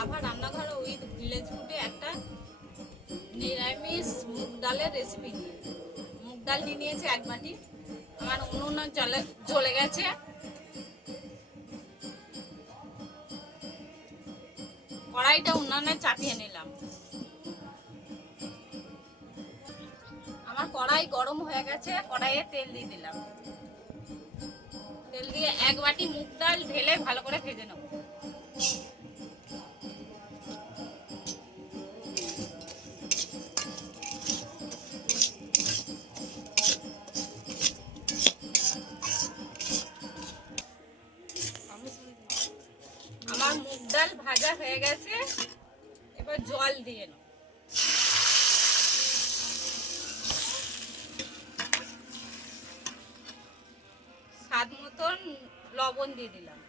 আভা রান্নাঘর with village ফুডে একটা নিরামিষ মুগ ডালের রেসিপি মুগ ডাল নিয়ে নিয়েছে এক বাটি। আমার উনুন চলে চলে গেছে। কড়াইটা উনানে চাপিয়ে নিলাম। আমার কড়াই গরম হয়ে গেছে, কড়াইয়ে তেল দিয়ে দিলাম। তেল দিয়ে এক বাটি মুগ ডাল ঢেলে ভালো করে ভেজে নেব। মুগ ডাল ভাজা হয়ে গেছে। এবার জল দিয়ে নাও। স্বাদ মতন লবণ দিয়ে দিলাম।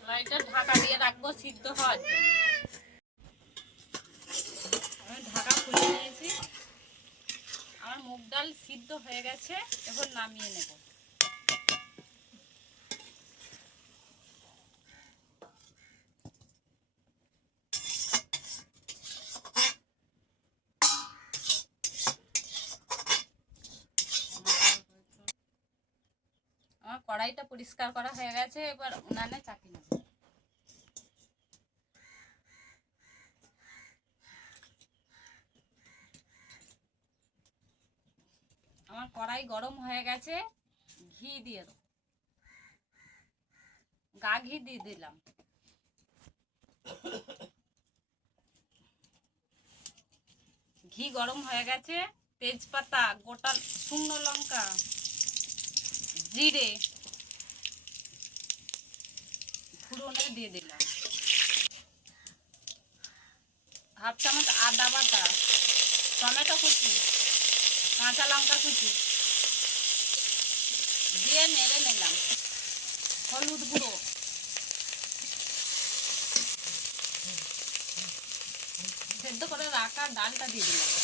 কড়াইটা ঢাকা দিয়ে রাখব, সিদ্ধ হওয়ার জন্য। ঢাকা খুলে নিয়েছি। আমার মুগ ডাল সিদ্ধ হয়ে গেছে, এবার নামিয়ে নেব। আমার কড়াইটা পরিষ্কার করা হয়ে গেছে, এবার উনানে চাকি নেব। আমার কড়াই গরম হয়ে গেছে, ঘি দিয়ে দেবো। গা ঘি দিয়ে দিলাম। ঘি গরম হয়ে গেছে, তেজপাতা, গোটা শুকনো লঙ্কা জিরে ফুরনে দিয়ে দিলাম। হাফ চামচ আদা বাটা, টমেটো কুচি, কাঁচা লঙ্কা কুচি দিয়ে নেড়ে নিলাম। হলুদ গুঁড়ো। সেদ্ধ করে রাখা ডালটা দিয়ে দিলাম।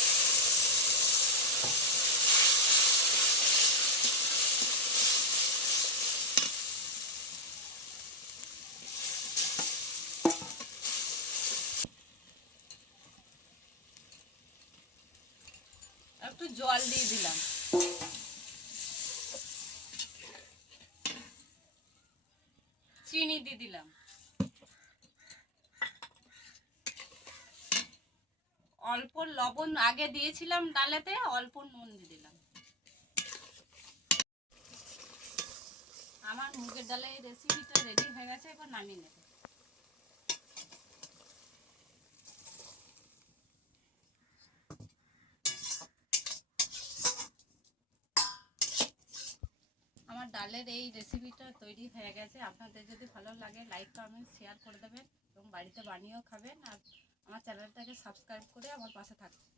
একটু জল দিয়ে দিলাম। চিনি দিয়ে দিলাম। অল্প লবণ আগে দিয়েছিলাম ডালেতে, অল্প নুন দিয়ে দিলাম। আমার মুগের ডালের রেসিপিটা রেডি হয়ে গেছে, এবার নামিয়ে নেব। ডালের এই রেসিপিটা তৈরি হয়ে গেছে। আপনাদের যদি ভালো লাগে লাইক কমেন্ট শেয়ার করে দেবেন এবং বাড়িতে বানিয়েও খাবেন। আর আমার চ্যানেলটাকে সাবস্ক্রাইব করে আমার পাশে থাকবেন।